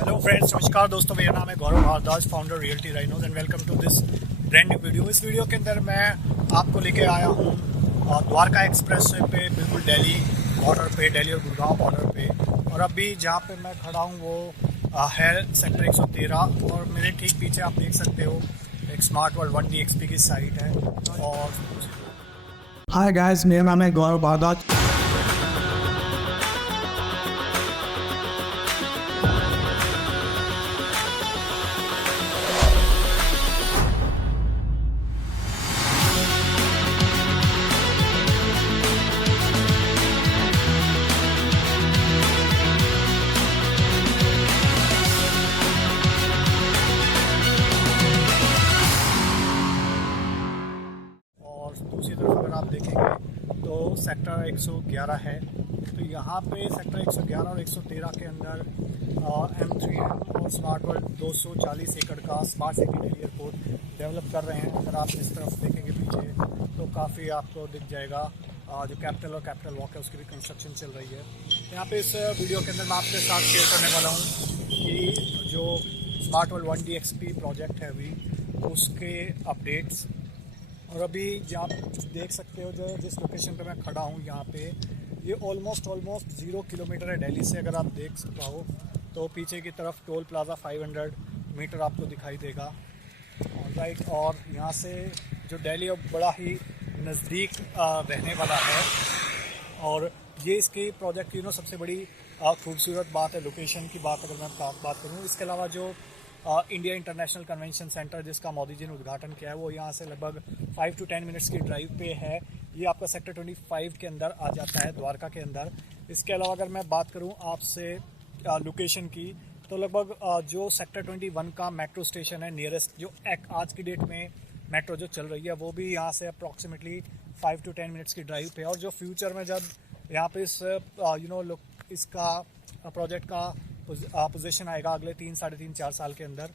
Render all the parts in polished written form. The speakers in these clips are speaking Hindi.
हेलो फ्रेंड्स, नमस्कार दोस्तों। मेरा नाम है Gaurav Bharadwaj, founder realty rhinos and welcome to this brand new video. इस वीडियो के अंदर मैं आपको लेके आया हूँ द्वारका एक्सप्रेस पे, बिल्कुल दिल्ली बॉर्डर पे, दिल्ली और गुड़गांव बॉर्डर पे। और अभी जहाँ पे मैं खड़ा हूँ वो है सेक्टर 113 और मेरे ठीक पीछे आप देख सकते हो एक स्मार्ट वर्ल्ड 1DXP की साइट है। और हाय गाइस, मेरा नाम है गौरव भारद्वाज। दूसरी तरफ अगर आप देखेंगे तो सेक्टर 111 है। तो यहाँ पे सेक्टर 111 और 113 के अंदर M3M और स्मार्ट वर्ल्ड 240 एकड़ का smart city Delhi airport develop कर रहे हैं। अगर आप इस तरफ देखेंगे पीछे तो काफ़ी आपको दिख जाएगा जो कैपिटल और कैपिटल वॉक है उसकी भी कंस्ट्रक्शन चल रही है। यहाँ पे इस वीडियो के अंदर मैं आपके साथ शेयर करने वाला हूँ कि जो स्मार्ट वर्ल्ड 1DXP प्रोजेक्ट है अभी उसके अपडेट्स। और अभी आप देख सकते हो जो जिस लोकेशन पे मैं खड़ा हूँ यहाँ पे ये ऑलमोस्ट 0 किलोमीटर है दिल्ली से। अगर आप देख पाओ तो पीछे की तरफ टोल प्लाज़ा 500 मीटर आपको दिखाई देगा। राइट, और यहाँ से जो दिल्ली अब बड़ा ही नज़दीक रहने वाला है। और ये इसकी प्रोजेक्ट की सबसे बड़ी खूबसूरत बात है लोकेशन की बात। अगर मैं बात करूँ, इसके अलावा जो इंडिया इंटरनेशनल कन्वेंशन सेंटर जिसका मोदी जी ने उद्घाटन किया है वो यहाँ से लगभग 5 to 10 मिनट्स की ड्राइव पे है। ये आपका सेक्टर 25 के अंदर आ जाता है, द्वारका के अंदर। इसके अलावा अगर मैं बात करूँ आपसे लोकेशन की तो लगभग जो सेक्टर 21 का मेट्रो स्टेशन है नियरेस्ट, जो आज की डेट में मेट्रो जो चल रही है वो भी यहाँ से अप्रॉक्सीमेटली 5 to 10 मिनट्स की ड्राइव पे है। और जो फ्यूचर में जब यहाँ पे इस इसका प्रोजेक्ट का पोजीशन आएगा अगले 3, साढ़े 3, 4 साल के अंदर,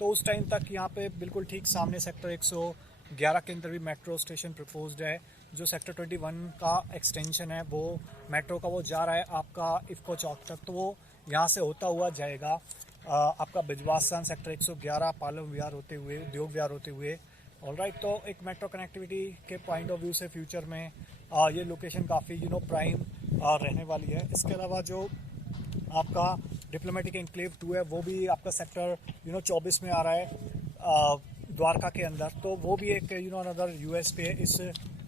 तो उस टाइम तक यहाँ पे बिल्कुल ठीक सामने सेक्टर 111 के अंदर भी मेट्रो स्टेशन प्रपोज्ड है। जो सेक्टर 21 का एक्सटेंशन है वो मेट्रो का वो जा रहा है आपका इफ़को चौक तक, तो वो यहाँ से होता हुआ जाएगा आपका बिजवासन, सेक्टर 111, पालम विहार होते हुए, उद्योग विहार होते हुए। ऑलराइट, तो एक मेट्रो कनेक्टिविटी के पॉइंट ऑफ व्यू से फ्यूचर में ये लोकेशन काफ़ी प्राइम रहने वाली है। इसके अलावा जो आपका डिप्लोमेटिक एनक्लेव 2 है वो भी आपका सेक्टर 24 में आ रहा है द्वारका के अंदर, तो वो भी एक अनदर यूएस पे इस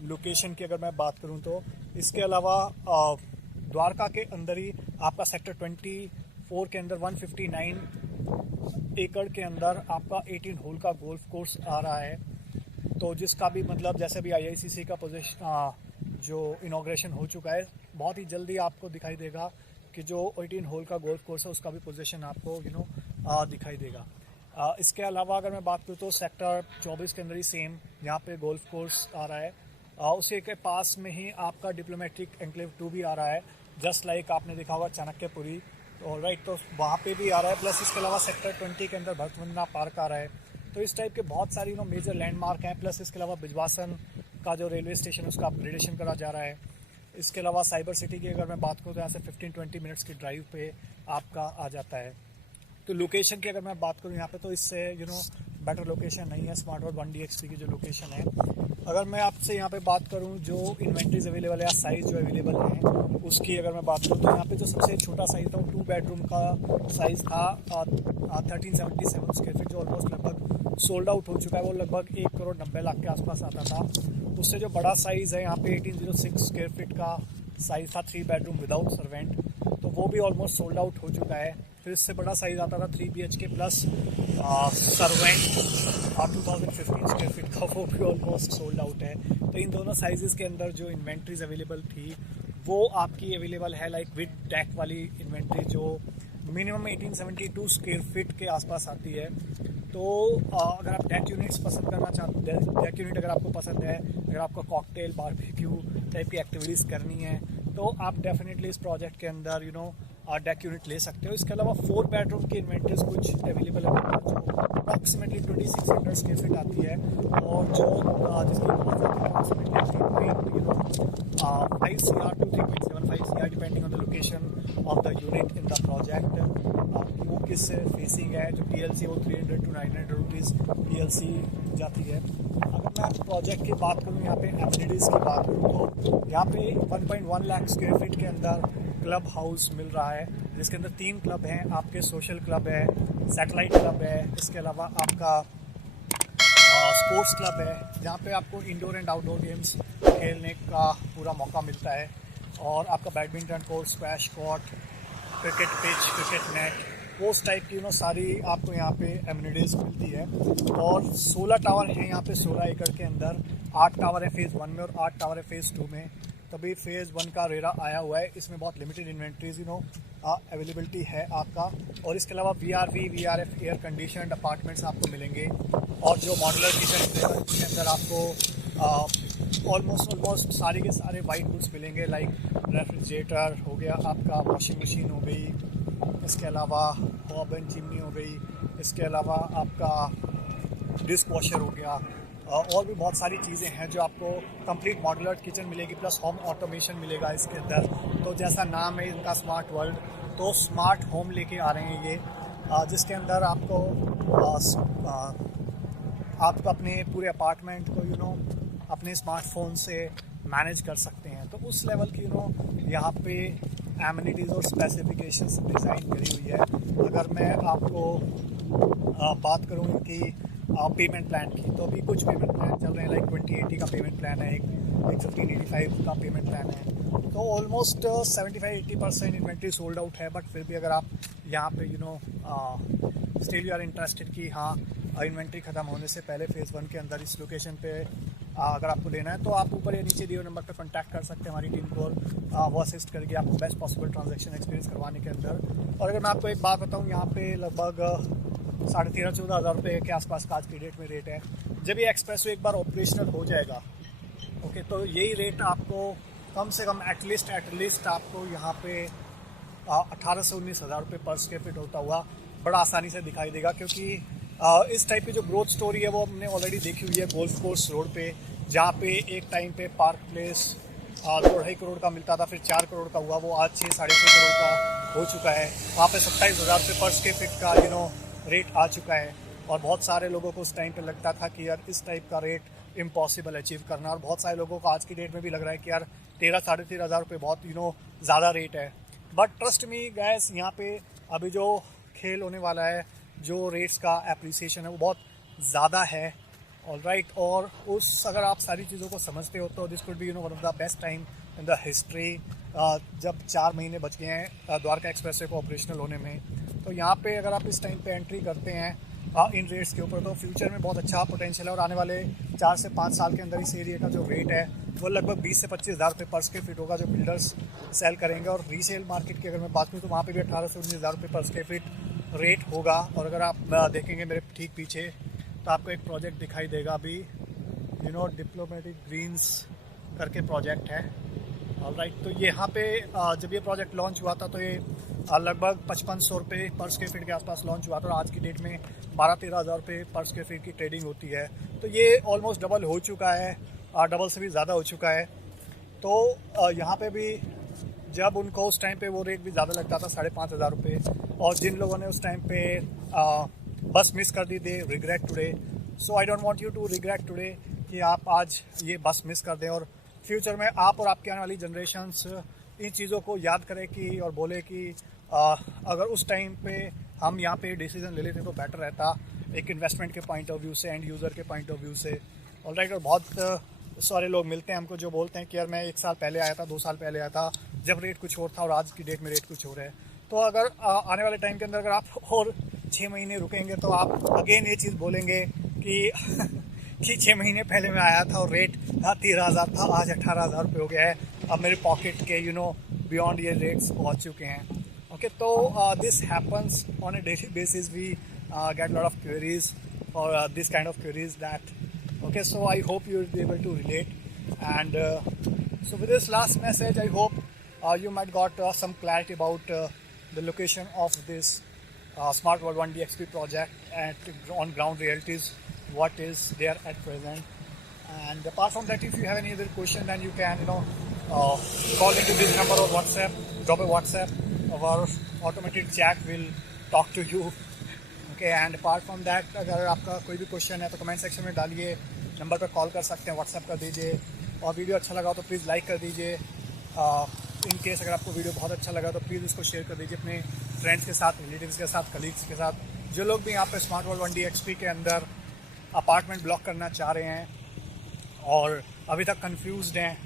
लोकेशन की अगर मैं बात करूं तो। इसके अलावा द्वारका के अंदर ही आपका सेक्टर 24 के अंदर 159 एकड़ के अंदर आपका 18 होल का गोल्फ कोर्स आ रहा है। तो जिसका भी मतलब जैसे भी IICC का पोजीशन जो इनॉग्रेशन हो चुका है, बहुत ही जल्दी आपको दिखाई देगा कि जो 18 होल का गोल्फ कोर्स है उसका भी पोजीशन आपको दिखाई देगा। इसके अलावा अगर मैं बात करूँ तो सेक्टर 24 के अंदर ही सेम यहाँ पे गोल्फ कोर्स आ रहा है। उसी के पास में ही आपका डिप्लोमेटिक एनक्लेव 2 भी आ रहा है, जस्ट लाइक आपने देखा होगा चाणक्यपुरी। तो राइट, तो वहाँ पे भी आ रहा है। प्लस इसके अलावा सेक्टर 20 के अंदर भरतवंदना पार्क आ रहा है। तो इस टाइप के बहुत सारी मेजर लैंडमार्क हैं। प्लस इसके अलावा बिजवासन का जो रेलवे स्टेशन उसका अपग्रेडेशन करा जा रहा है। इसके अलावा साइबर सिटी की अगर मैं बात करूँ तो यहाँ से 15-20 मिनट्स की ड्राइव पे आपका आ जाता है। तो लोकेशन की अगर मैं बात करूँ यहाँ पे तो इससे बेटर लोकेशन नहीं है स्मार्ट वर्ल्ड 1DXP की जो लोकेशन है। अगर मैं आपसे यहाँ पे बात करूँ जो इन्वेंट्रीज अवेलेबल है या साइज़ जो अवेलेबल है उसकी अगर मैं बात करूँ तो यहाँ पे जो सबसे छोटा साइज़ था वो 2 बेडरूम का साइज़ था 1377 स्क्वायर फीट, जो ऑलमोस्ट लगभग सोल्ड आउट हो चुका है। वो लगभग 1,90,00,000 के आसपास आता था। उससे जो बड़ा साइज़ है यहाँ पे 1806 स्क्वायर फीट का साइज़ था, 3 बेडरूम विदाउट सर्वेंट, तो वो भी ऑलमोस्ट सोल्ड आउट हो चुका है। फिर इससे बड़ा साइज़ आता था 3 BHK plus servant 2015 square feet का, वो भी ऑलमोस्ट सोल्ड आउट है। तो इन दोनों साइज़ के अंदर जो इन्वेंट्रीज अवेलेबल थी वो आपकी अवेलेबल है लाइक विद डेक वाली इन्वेंट्री जो मिनिमम 1872 स्क्वायर फीट के आसपास आती है। तो अगर आप डेक यूनिट्स पसंद करना चाहते हैं, डेक यूनिट अगर आपको पसंद है, अगर आपको कॉकटेल बारबेक्यू टाइप की एक्टिविटीज़ करनी है तो आप डेफिनेटली इस प्रोजेक्ट के अंदर डेक यूनिट ले सकते हो। इसके अलावा 4 बेडरूम की इन्वेंट्रीज कुछ अवेलेबल है जो अप्रॉक्सीमेटली 2600 स्क्वायर फीट आती है और जो जिसकी approximately 5 CR to 3.75 CR depending on the location of the unit in the project. कि वो किस फेसिंग है। जो PLC वो 300 to 900 रुपीज़ PLC जाती है। अगर मैं प्रोजेक्ट की बात करूँ, यहाँ पे एमिनिटीज़ की बात करूँ, तो यहाँ पे 1.1 लाख स्क्वायर फीट के अंदर क्लब हाउस मिल रहा है, जिसके अंदर 3 क्लब हैं आपके। सोशल क्लब है, सैटेलाइट क्लब है, इसके अलावा आपका स्पोर्ट्स क्लब है, जहाँ पे आपको इंडोर एंड आउटडोर गेम्स खेलने का पूरा मौका मिलता है। और आपका badminton court, squash court, cricket pitch, cricket net, वो उस टाइप की सारी आपको यहाँ पे एमिनिटीज़ मिलती है। और 16 टावर हैं यहाँ पे 16 एकड़ के अंदर। 8 टावर है फेज़ 1 में और 8 टावर है फेज़ 2 में। तभी फेज़ 1 का रेरा आया हुआ है। इसमें बहुत लिमिटेड इन्वेंट्रीज अवेलेबिलिटी है आपका। और इसके अलावा VRV, VRF air conditioned apartments आपको मिलेंगे। और जो मॉड्यूलर किचन के अंदर आपको ऑलमोस्ट सारे के सारे वाइट गुड्स मिलेंगे, लाइक रेफ्रिजरेटर हो गया आपका, वॉशिंग मशीन हो गई, इसके अलावा ओवन चिमनी हो गई, इसके अलावा आपका डिस्क वॉशर हो गया, और भी बहुत सारी चीज़ें हैं जो आपको कंप्लीट मॉड्यूलर किचन मिलेगी, प्लस होम ऑटोमेशन मिलेगा इसके अंदर। तो जैसा नाम है इनका स्मार्ट वर्ल्ड, तो स्मार्ट होम लेके आ रहे हैं ये, जिसके अंदर आपको अपने पूरे अपार्टमेंट को अपने स्मार्टफोन से मैनेज कर सकते हैं। तो उस लेवल की यहाँ पे एमिनिटीज़ और स्पेसिफिकेशंस डिज़ाइन करी हुई है। अगर मैं आपको बात करूँ इनकी पेमेंट प्लान की, तो अभी कुछ पेमेंट प्लान चल रहे हैं, लाइक 2080 का पेमेंट प्लान है, एक 1585 का पेमेंट प्लान है। तो ऑलमोस्ट 75-80% इन्वेंट्री सोल्ड आउट है। बट फिर भी अगर आप यहाँ पे स्टिल यू आर इंटरेस्टेड कि हाँ इन्वेंट्री ख़त्म होने से पहले फेज़ 1 के अंदर इस लोकेशन पे अगर आपको लेना है, तो आप ऊपर या नीचे दिए हुए नंबर पे कांटेक्ट कर सकते हैं हमारी टीम को, और वो असिस्ट करके आपको बेस्ट पॉसिबल ट्रांजैक्शन एक्सपीरियंस करवाने के अंदर। और अगर मैं आपको एक बात बताऊँ, यहाँ पे लगभग 13,500-14,000 हज़ार रुपये के आसपास का आज की डेट में रेट है। जब ये एक्सप्रेसवे एक बार ऑपरेशनल हो जाएगा, ओके, तो यही रेट आपको कम से कम एटलीस्ट आपको यहाँ पे 18 से 19 हज़ार रुपये पर स्क्वायर फीट होता हुआ बड़ा आसानी से दिखाई देगा। क्योंकि इस टाइप की जो ग्रोथ स्टोरी है वो हमने ऑलरेडी देखी हुई है गोल्फ कोर्स रोड पे, जहाँ पे एक टाइम पे पार्क प्लेस 2.5 करोड़ का मिलता था, फिर 4 करोड़ का हुआ, वो आज 6-6.5 करोड़ का हो चुका है। वहाँ पे 27 हज़ार रुपये पर स्क्वायर फीट का रेट आ चुका है। और बहुत सारे लोगों को उस टाइम पे लगता था कि यार इस टाइप का रेट इम्पॉसिबल अचीव करना, और बहुत सारे लोगों को आज की डेट में भी लग रहा है कि यार 13-13.5 हज़ार रुपये बहुत ज़्यादा रेट है। बट ट्रस्ट मी गैस, यहाँ पे अभी जो खेल होने वाला है, जो रेट्स का एप्रिसिएशन है वो बहुत ज़्यादा है। ऑलराइट, और अगर आप सारी चीज़ों को समझते हो तो this could be one of the best time in the history. जब 4 महीने बच गए हैं द्वारका एक्सप्रेसवे को ऑपरेशनल होने में, तो यहाँ पे अगर आप इस टाइम पे एंट्री करते हैं इन रेट्स के ऊपर, तो फ्यूचर में बहुत अच्छा पोटेंशियल है। और आने वाले 4 से 5 साल के अंदर इस एरिया का जो रेट है वो लगभग 20 से 25 हज़ार रुपये पर स्क्वायर फीट होगा, जो बिल्डर्स सेल करेंगे। और रीसेल मार्केट की अगर मैं बात करूँ तो वहाँ पे भी 18 से 19 हज़ार रुपये पर स्क्वायर फीट रेट होगा। और अगर आप देखेंगे मेरे ठीक पीछे, तो आपको एक प्रोजेक्ट दिखाई देगा अभी, डिप्लोमेटिक ग्रीन्स करके प्रोजेक्ट है। ऑलराइट, तो यहाँ पे जब ये प्रोजेक्ट लॉन्च हुआ था तो ये लगभग 5500 रुपये पर स्क्वायर फीट के आसपास लॉन्च हुआ था, और आज की डेट में 12-13 हज़ार रुपये पर स्क्वायर फीट की ट्रेडिंग होती है। तो ये ऑलमोस्ट डबल हो चुका है, डबल से भी ज़्यादा हो चुका है। तो यहाँ पे भी जब उनको उस टाइम पे वो रेट भी ज़्यादा लगता था 5,500 रुपये, और जिन लोगों ने उस टाइम पे बस मिस कर दी, they regret today. So I don't want you to regret today कि आप आज ये बस मिस कर दें, और फ्यूचर में आप और आपकी आने वाली जनरेशन्स इन चीज़ों को याद करें कि और बोले कि अगर उस टाइम पे हम यहाँ पे डिसीजन ले लेते तो बेटर रहता, एक इन्वेस्टमेंट के पॉइंट ऑफ व्यू से, एंड यूज़र के पॉइंट ऑफ व्यू से। ऑलराइट, और बहुत सारे लोग मिलते हैं हमको जो बोलते हैं कि यार मैं 1 साल पहले आया था, 2 साल पहले आया था, जब रेट कुछ और था, और आज की डेट में रेट कुछ और है। तो अगर आने वाले टाइम के अंदर अगर आप और 6 महीने रुकेंगे तो आप अगेन ये चीज़ बोलेंगे कि कि 6 महीने पहले मैं आया था और रेट 13,000 था, आज 18,000 रुपये हो गया है, अब मेरे पॉकेट के बियॉन्ड ये रेट्स पहुँच चुके हैं। ओके, तो this happens on a daily basis, we get lot of queries और this kind of queries that okay, so I hope you'll be able to relate, and so with this last message I hope you might got some clarity about the location of this Smart World 1DXP project at on ground realities, what is there at present. And apart from that, if you have any other question, then you can call into this number or WhatsApp, drop a WhatsApp. Our automated chat will talk to you. Okay, and apart from that अगर आपका कोई भी क्वेश्चन है तो कमेंट सेक्शन में डालिए, नंबर पर कॉल कर सकते हैं, व्हाट्सएप कर दीजिए, और वीडियो अच्छा लगा तो प्लीज़ लाइक कर दीजिए। इन केस अगर आपको वीडियो बहुत अच्छा लगा तो प्लीज़ इसको शेयर कर दीजिए अपने फ्रेंड्स के साथ, रिलेटिव्स के साथ, कलीग्स के साथ, जो लोग भी यहाँ पे स्मार्ट वर्ल्ड 1DXP के अंदर अपार्टमेंट ब्लॉक करना चाह रहे हैं और अभी तक कंफ्यूज्ड हैं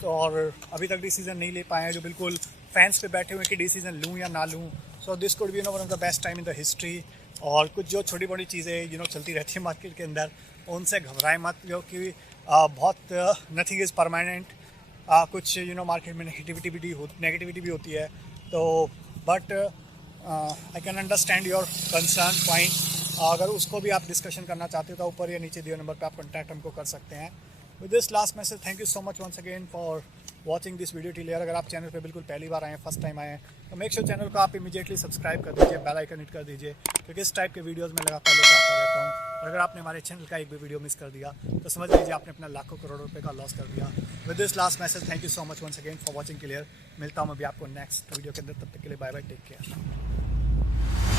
तो और अभी तक डिसीजन नहीं ले पाए हैं, जो बिल्कुल फैंस पे बैठे हुए कि डिसीजन लूँ या ना लूँ। So this could be one of the best time in the history. और कुछ जो छोटी बड़ी चीज़ें चलती रहती है मार्केट के अंदर, उनसे घबराए मत, क्योंकि बहुत नथिंग इज़ परमानेंट। कुछ मार्केट में नेगेटिविटी भी होती है, तो but I can understand your concern point. अगर उसको भी आप डिस्कशन करना चाहते हो तो ऊपर या नीचे दिए नंबर पे आप कॉन्टैक्ट हमको कर सकते हैं। With this last message, thank you so much once again for watching this video till here. अगर आप चैनल पे बिल्कुल पहली बार आए हैं, फर्स्ट टाइम आए हैं, तो मेक श्योर चैनल को आप इमीडिएटली सब्सक्राइब कर दीजिए, बेल आइकन हिट कर दीजिए, क्योंकि इस टाइप के वीडियोस में लगातार लेकर आता रहता हूँ। और अगर आपने हमारे चैनल का एक भी वीडियो मिस कर दिया तो समझ लीजिए आपने अपना लाखों करोड़ों रुपये का लॉस कर दिया। With this last message, thank you so much once again for watching till here. मिलता हूँ अभी आपको नेक्स्ट वीडियो के अंदर, तब तक के लिए बाय बाय, टेक केयर।